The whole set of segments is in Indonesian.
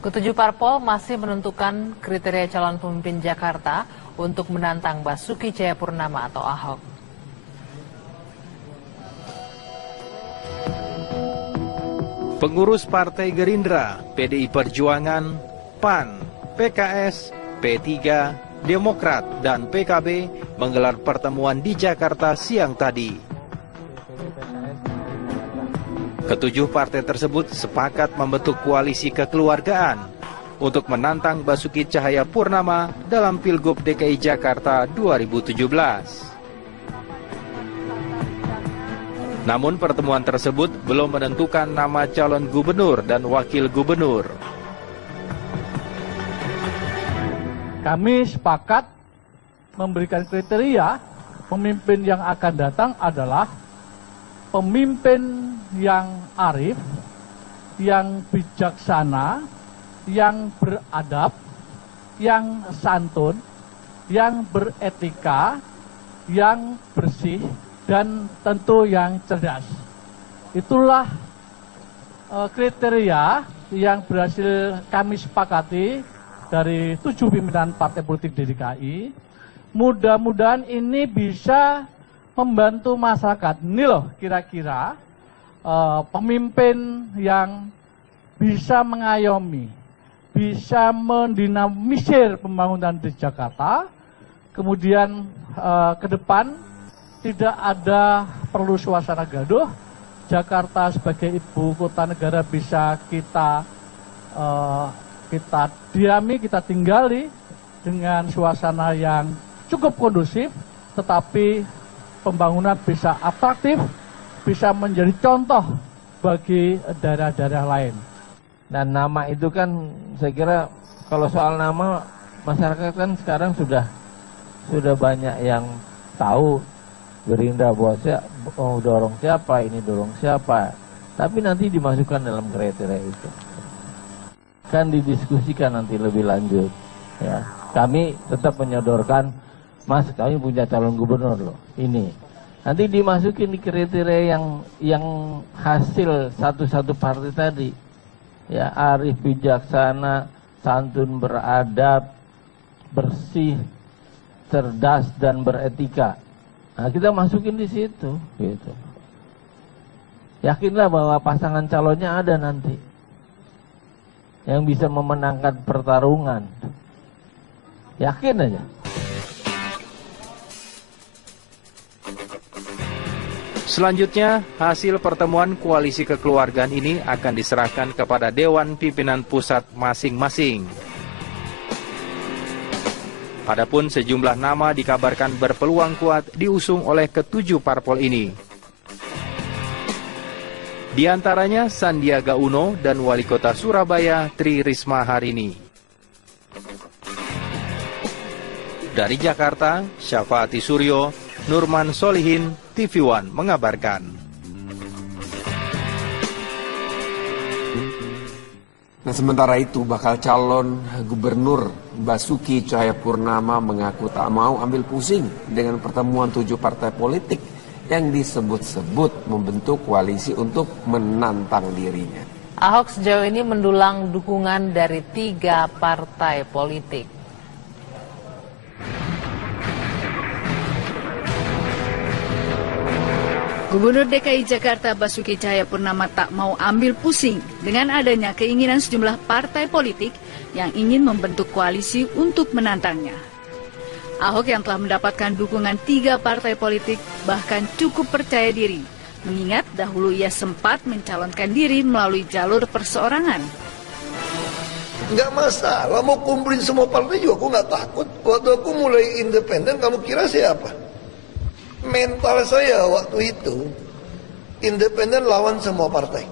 Ketujuh parpol masih menentukan kriteria calon pemimpin Jakarta untuk menantang Basuki Cahayapurnama atau Ahok. Pengurus Partai Gerindra, PDI Perjuangan, PAN, PKS, P3, Demokrat, dan PKB menggelar pertemuan di Jakarta siang tadi. Ketujuh partai tersebut sepakat membentuk koalisi kekeluargaan untuk menantang Basuki Cahayapurnama dalam Pilgub DKI Jakarta 2017. Namun pertemuan tersebut belum menentukan nama calon gubernur dan wakil gubernur. Kami sepakat memberikan kriteria pemimpin yang akan datang adalah pemimpin yang arif, yang bijaksana, yang beradab, yang santun, yang beretika, yang bersih, dan tentu yang cerdas. Itulah kriteria yang berhasil kami sepakati dari 7 pimpinan partai politik di DKI. Mudah-mudahan ini bisa membantu masyarakat. Ini loh kira-kira pemimpin yang bisa mengayomi, bisa mendinamisir pembangunan di Jakarta, kemudian ke depan tidak ada perlu suasana gaduh. Jakarta sebagai ibu kota negara bisa kita diami, kita tinggali dengan suasana yang cukup kondusif, tetapi pembangunan bisa atraktif, bisa menjadi contoh bagi daerah-daerah lain. Dan nama itu kan saya kira kalau soal nama masyarakat kan sekarang sudah banyak yang tahu Gerindra mau dorong siapa, ini dorong siapa. Tapi nanti dimasukkan dalam kriteria itu. Kan didiskusikan nanti lebih lanjut. Ya, kami tetap menyodorkan, Mas, kami punya calon gubernur loh, ini. Nanti dimasukin di kriteria yang hasil satu-satu partai tadi. Ya, arif, bijaksana, santun, beradab, bersih, cerdas, dan beretika. Nah, kita masukin di situ, gitu. Yakinlah bahwa pasangan calonnya ada nanti yang bisa memenangkan pertarungan. Yakin aja. Selanjutnya, hasil pertemuan koalisi kekeluargaan ini akan diserahkan kepada Dewan Pimpinan Pusat masing-masing. Adapun sejumlah nama dikabarkan berpeluang kuat diusung oleh ketujuh parpol ini. Di antaranya Sandiaga Uno dan Wali Kota Surabaya Tri Risma Harini. Dari Jakarta, Syafaati Suryo, Nurman Solihin, TV One mengabarkan. Nah, sementara itu bakal calon gubernur Basuki Cahayapurnama mengaku tak mau ambil pusing dengan pertemuan 7 partai politik yang disebut-sebut membentuk koalisi untuk menantang dirinya. Ahok sejauh ini mendulang dukungan dari 3 partai politik. Gubernur DKI Jakarta Basuki Cahayapurnama tak mau ambil pusing dengan adanya keinginan sejumlah partai politik yang ingin membentuk koalisi untuk menantangnya. Ahok yang telah mendapatkan dukungan 3 partai politik bahkan cukup percaya diri, mengingat dahulu ia sempat mencalonkan diri melalui jalur perseorangan. Nggak masalah, mau kumpulin semua partai juga aku nggak takut. Waktu aku mulai independen, kamu kira siapa? Mental saya waktu itu independen lawan semua partai.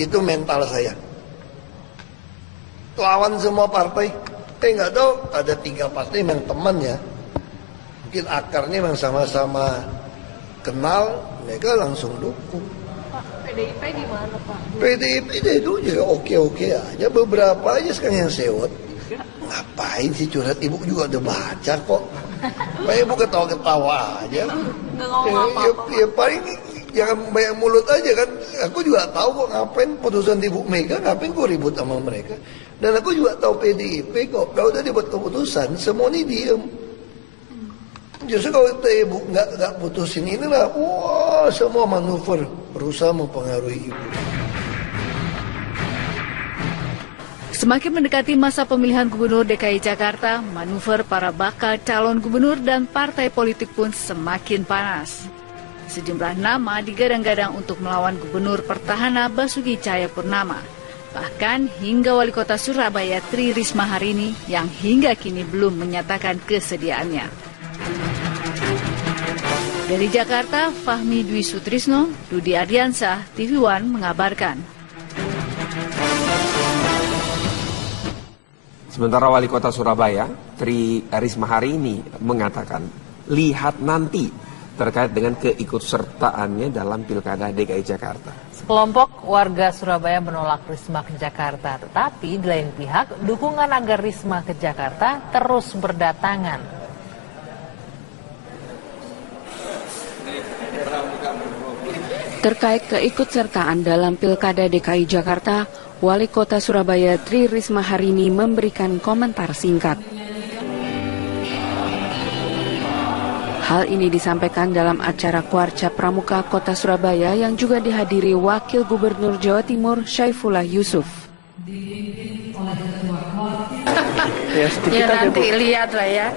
Itu mental saya. Lawan semua partai. Nggak tahu ada 3 partai yang temannya. Mungkin akarnya memang sama-sama kenal, mereka langsung dukung. Pak, PDIP gimana Pak? PDIP itu juga oke-oke aja. Beberapa aja sekarang yang sewot. Ngapain sih curhat, ibu juga udah baca kok. Ibu ketawa-ketawa aja. Nggak ngomong apa-apa. Ya paling jangan banyak mulut aja kan. Aku juga tahu kok ngapain putusan di Bu Mega, ngapain kok ribut sama mereka. Dan aku juga tahu PDIP kok, kalau udah dibuat keputusan, semua ini diem. Justru kalau ibu nggak putusin inilah, wah semua manuver berusaha mempengaruhi ibu. Semakin mendekati masa pemilihan gubernur DKI Jakarta, manuver para bakal calon gubernur dan partai politik pun semakin panas. Sejumlah nama digadang-gadang untuk melawan gubernur petahana Basuki Cahayapurnama. Bahkan hingga wali kota Surabaya Tri Risma hari ini yang hingga kini belum menyatakan kesediaannya. Dari Jakarta, Fahmi Dwi Sutrisno, Dudi Ardiansah, TV One mengabarkan. Sementara Wali Kota Surabaya, Tri Risma hari ini mengatakan, lihat nanti terkait dengan keikutsertaannya dalam Pilkada DKI Jakarta. Sekelompok warga Surabaya menolak Risma ke Jakarta, tetapi di lain pihak, dukungan agar Risma ke Jakarta terus berdatangan. Terkait keikutsertaan dalam Pilkada DKI Jakarta, Wali Kota Surabaya Tri Risma hari ini memberikan komentar singkat. Hal ini disampaikan dalam acara Kuarca Pramuka Kota Surabaya yang juga dihadiri Wakil Gubernur Jawa Timur Syaifullah Yusuf. Ya nanti lihat lah ya.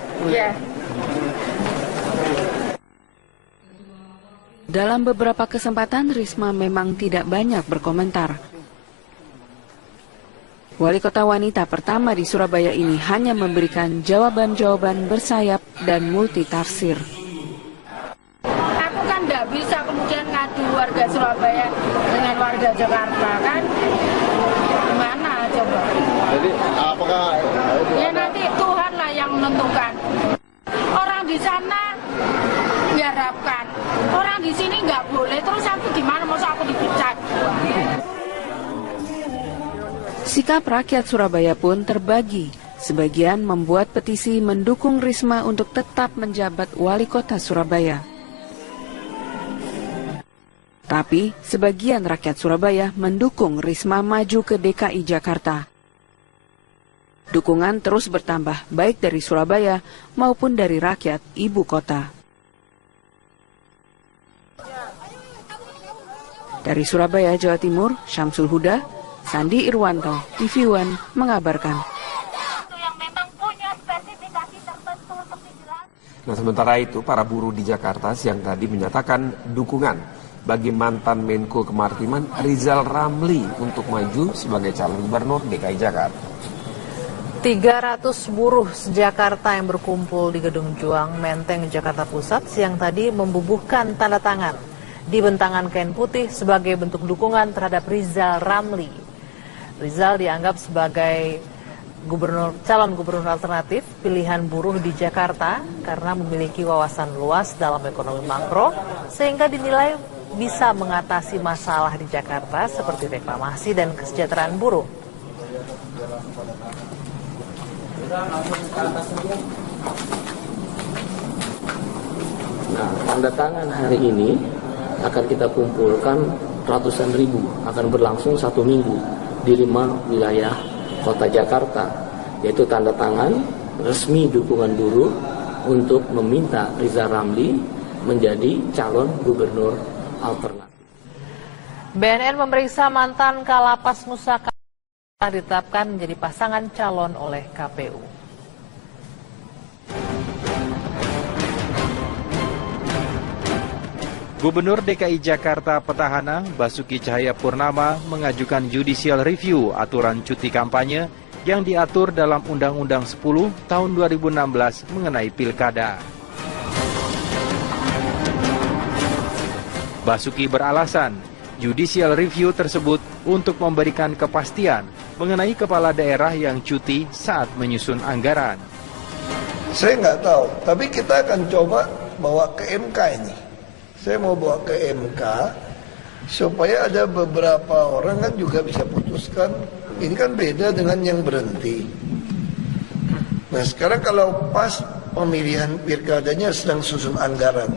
Dalam beberapa kesempatan Risma memang tidak banyak berkomentar. Wali kota wanita pertama di Surabaya ini hanya memberikan jawaban-jawaban bersayap dan multitafsir. Aku kan nggak bisa kemudian ngadu warga Surabaya dengan warga Jakarta kan? Gimana coba? Jadi apakah? Ya nanti Tuhan lah yang menentukan. Orang di sana diharapkan, orang di sini nggak boleh. Terus aku gimana? Masa aku dipecat? Sikap rakyat Surabaya pun terbagi. Sebagian membuat petisi mendukung Risma untuk tetap menjabat wali kota Surabaya. Tapi sebagian rakyat Surabaya mendukung Risma maju ke DKI Jakarta. Dukungan terus bertambah baik dari Surabaya maupun dari rakyat ibu kota. Dari Surabaya, Jawa Timur, Syamsul Huda, Sandi Irwanto, TV One mengabarkan. Nah, sementara itu para buruh di Jakarta siang tadi menyatakan dukungan bagi mantan Menko Kemaritiman Rizal Ramli untuk maju sebagai calon gubernur DKI Jakarta. 300 buruh Jakarta yang berkumpul di Gedung Juang, Menteng, Jakarta Pusat siang tadi membubuhkan tanda tangan di bentangan kain putih sebagai bentuk dukungan terhadap Rizal Ramli. Rizal dianggap sebagai calon gubernur alternatif pilihan buruh di Jakarta karena memiliki wawasan luas dalam ekonomi makro sehingga dinilai bisa mengatasi masalah di Jakarta seperti reklamasi dan kesejahteraan buruh. Nah, tanda tangan hari ini akan kita kumpulkan ratusan ribu, akan berlangsung 1 minggu di 5 wilayah kota Jakarta, yaitu tanda tangan resmi dukungan buruh untuk meminta Rizal Ramli menjadi calon gubernur alternatif. BNN memeriksa mantan Kalapas Nusa Kambangan ditetapkan menjadi pasangan calon oleh KPU. Gubernur DKI Jakarta petahana Basuki Cahayapurnama mengajukan judicial review aturan cuti kampanye yang diatur dalam Undang-Undang 10 tahun 2016 mengenai pilkada. Basuki beralasan judicial review tersebut untuk memberikan kepastian mengenai kepala daerah yang cuti saat menyusun anggaran. Saya nggak tahu, tapi kita akan coba bawa ke MK ini. Saya mau bawa ke MK supaya ada beberapa orang kan juga bisa putuskan. Ini kan beda dengan yang berhenti. Nah sekarang kalau pas pemilihan pilkadanya sedang susun anggaran,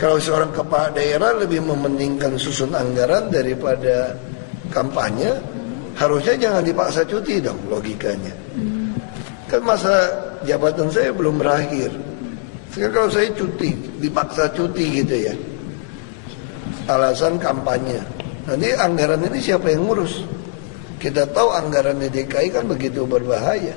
Kalau seorang kepala daerah lebih mementingkan susun anggaran daripada kampanye, harusnya jangan dipaksa cuti dong logikanya. Kan masa jabatan saya belum berakhir. Sekarang kalau saya cuti, dipaksa cuti gitu ya, alasan kampanye, nanti anggaran ini siapa yang ngurus? Kita tahu anggaran di DKI kan begitu berbahaya.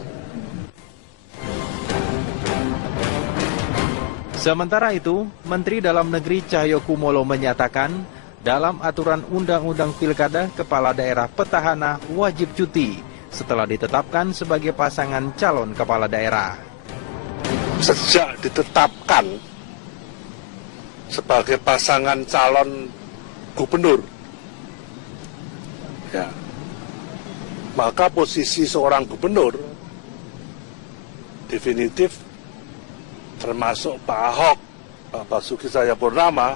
Sementara itu, Menteri Dalam Negeri Cahyokumolo menyatakan, dalam aturan Undang-Undang Pilkada, kepala daerah petahana wajib cuti setelah ditetapkan sebagai pasangan calon kepala daerah. Sejak ditetapkan sebagai pasangan calon gubernur, ya, maka posisi seorang gubernur definitif, termasuk Pak Ahok, Pak Basuki Cahayapurnama,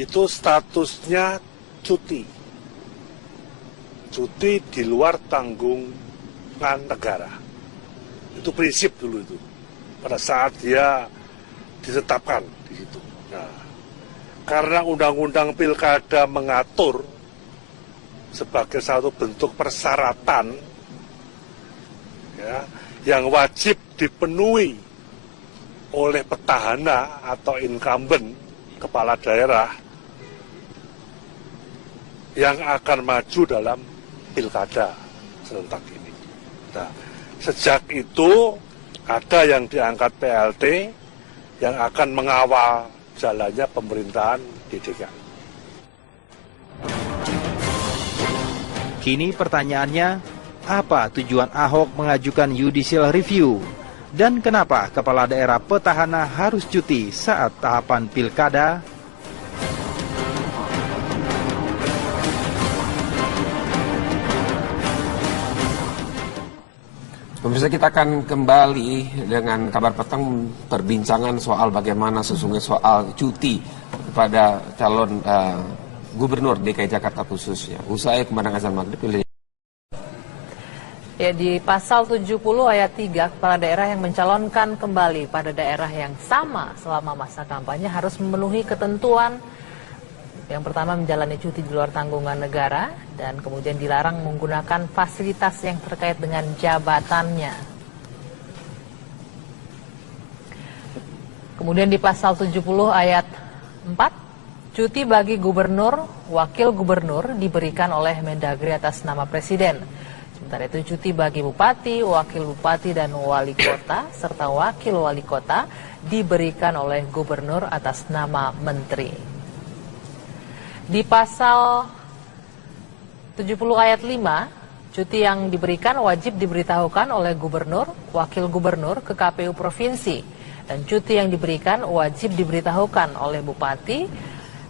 itu statusnya cuti. Cuti di luar tanggungan negara. Itu prinsip dulu itu. Pada saat dia ditetapkan di situ. Nah, karena Undang-Undang Pilkada mengatur sebagai satu bentuk persyaratan ya, yang wajib dipenuhi oleh petahana atau incumbent kepala daerah yang akan maju dalam pilkada serentak ini. Nah, sejak itu ada yang diangkat PLT yang akan mengawal jalannya pemerintahan di DKI. Kini pertanyaannya, apa tujuan Ahok mengajukan judicial review? Dan kenapa kepala daerah petahana harus cuti saat tahapan pilkada? Pemirsa, kita akan kembali dengan kabar petang, perbincangan soal bagaimana sesungguhnya soal cuti kepada calon gubernur DKI Jakarta khususnya. Usai kemenangan azan maghrib pilih. Ya, di pasal 70 ayat 3, kepala daerah yang mencalonkan kembali pada daerah yang sama selama masa kampanye harus memenuhi ketentuan. Yang pertama, menjalani cuti di luar tanggungan negara, dan kemudian dilarang menggunakan fasilitas yang terkait dengan jabatannya. Kemudian di pasal 70 ayat 4, cuti bagi gubernur, wakil gubernur diberikan oleh Mendagri atas nama Presiden. Sementara itu cuti bagi bupati, wakil bupati, dan wali kota, serta wakil wali kota diberikan oleh gubernur atas nama menteri. Di pasal 70 ayat 5, cuti yang diberikan wajib diberitahukan oleh gubernur, wakil gubernur ke KPU provinsi. Dan cuti yang diberikan wajib diberitahukan oleh bupati,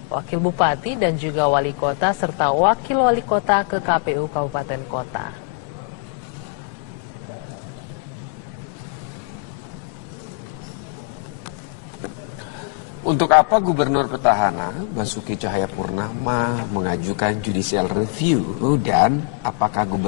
wakil bupati, dan juga wali kota, serta wakil wali kota ke KPU kabupaten kota. Untuk apa Gubernur petahana Basuki Cahayapurnama mengajukan judicial review, dan apakah Gubernur